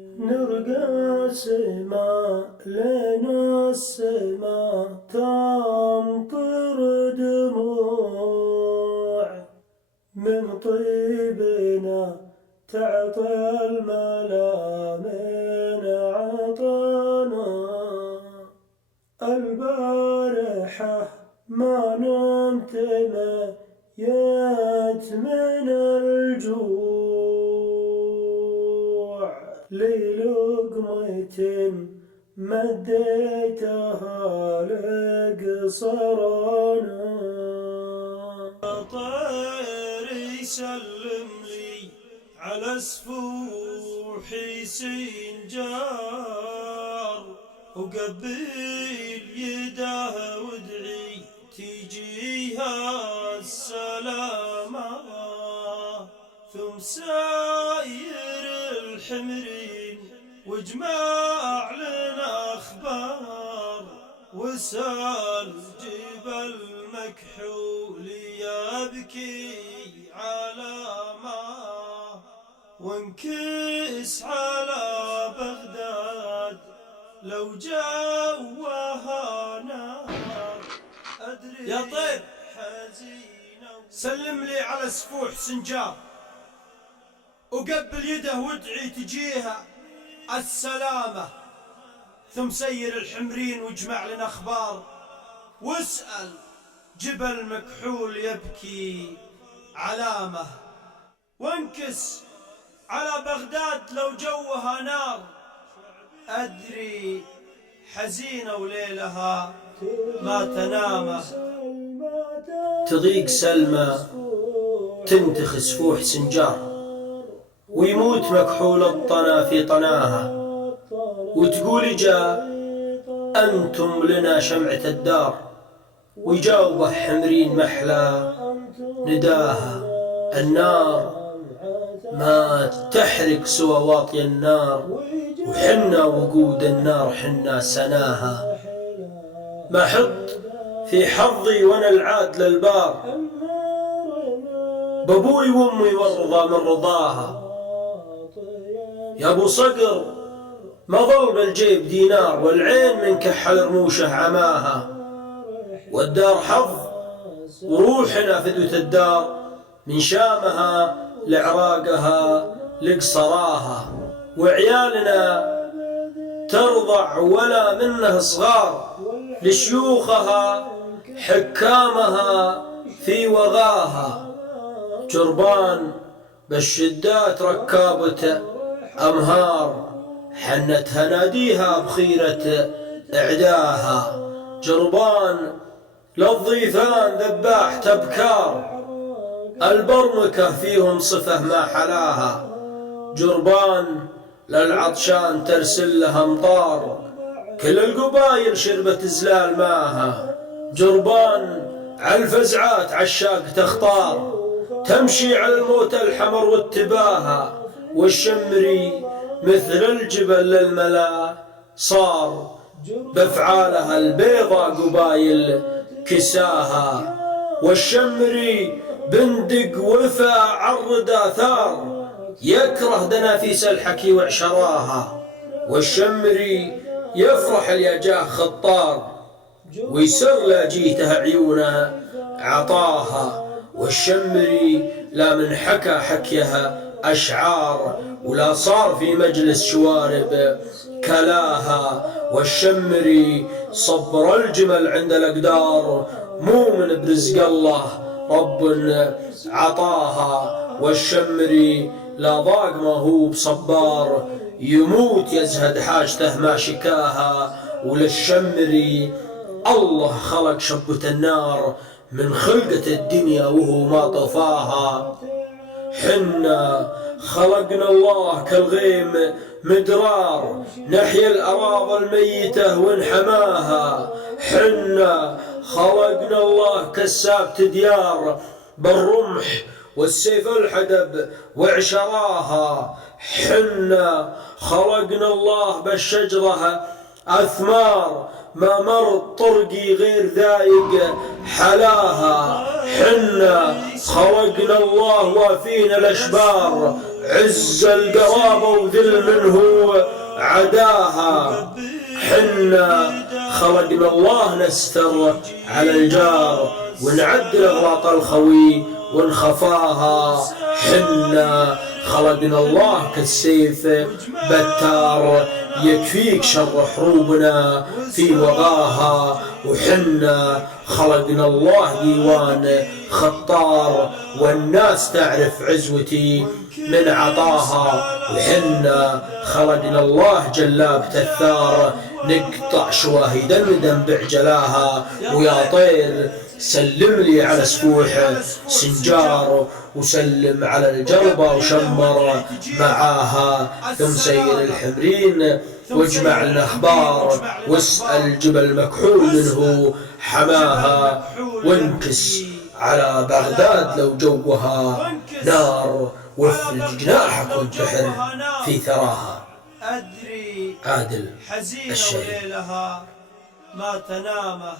نرقى سما لنا السما تمطر دموع من طيبنا تعطي الملا من عطانا. البارحة ما نمت ميت من الجوع لي لقمة مديتها لقصرانا. طير يسلم لي على سفوحي سنجار وقبل يده وادعي تجيها السلامة. ثم ساير الحمرين واجمع لنا اخبار وسال جبل مكحول يبكي على ما وانكس على بغداد لو جوها نار. أدري يا طيب سلم لي على سفوح سنجار وقبل يده وادعي تجيها السلامة. ثم سير الحمرين واجمع لنا اخبار واسأل جبل مكحول يبكي علامة وانكس على بغداد لو جوها نار. أدري حزينة وليلها ما تنامه. تضيق سلمى تنتخ سفوح سنجار ويموت مكحول الطنا في طناها وتقول جاء أنتم لنا شمعة الدار ويجاوبه حمرين محلى نداها. النار ما تحرق سوى واطي النار وحنا وقود النار حنا سناها. ما حط في حظي وانا العاد للبار بابوي وامي والرضا من رضاها. يا ابو صقر ما ظل بالجيب دينار والعين من كحل رموشه عماها. والدار حظ وروحنا فدوة الدار من شامها لعراقها لقصراها. وعيالنا ترضع ولا منه صغار لشيوخها حكامها في وغاها. جربان بالشدات ركابته أمهار حنت هناديها بخيرة إعداها. جربان للضيفان ذباح تبكار البرمكة فيهم صفة ما حلاها. جربان للعطشان ترسل لها امطار كل القبايل شربت زلال ماها. جربان عالفزعات عشاق تختار تمشي على الموت الحمر والتباها. والشمري مثل الجبل للملا صار بافعالها البيضة قبايل كساها. والشمري بندق وفا عرد آثار يكره دنافيس الحكي وعشراها. والشمري يفرح اليجاه خطار ويسر لا جيته عيونه عطاها. والشمري لا من حكى حكيها أشعار ولا صار في مجلس شوارب كلاها. والشمري صبر الجمل عند الأقدار مو من برزق الله رب عطاها. والشمري لا ضاق ما هو بصبار يموت يزهد حاجته ما شكاها. وللشمري الله خلق شبة النار من خلقة الدنيا وهو ما طفاها. حنا خلقنا الله كالغيم مدرار نحيا الأراضي الميتة ونحماها. حنا خلقنا الله كالسابت ديار بالرمح والسيف الحدب وعشراها. حنا خلقنا الله بالشجرة أثمار ما مر طرقي غير ذايق حلاها. حنا خلقنا الله وافينا الأشبار عز القرابة وذل منه عداها. حنا خلقنا الله نستر على الجار ونعدل أغلاط الخوي ونخفاها. حنا خلقنا الله كالسيف بتار يكفيك شر حروبنا في وغاها. وحنا خلقنا الله ديوان خطار والناس تعرف عزوتي من عطاها. وحنا خلقنا الله جلاب تثار نقطع شواهد المدن بعجلاها. ويا طير سلم لي على سفوح سنجار وسلم على الجربة وشمر معاها. ثم سير الحمرين واجمع لنا اخبار واسأل جبل مكحول منه حماها. وانكس على بغداد لو جوها نار وافرج جناحك وانتحر في ثراها. أدري عادل حزين الشهيد. وليلها ما تنامه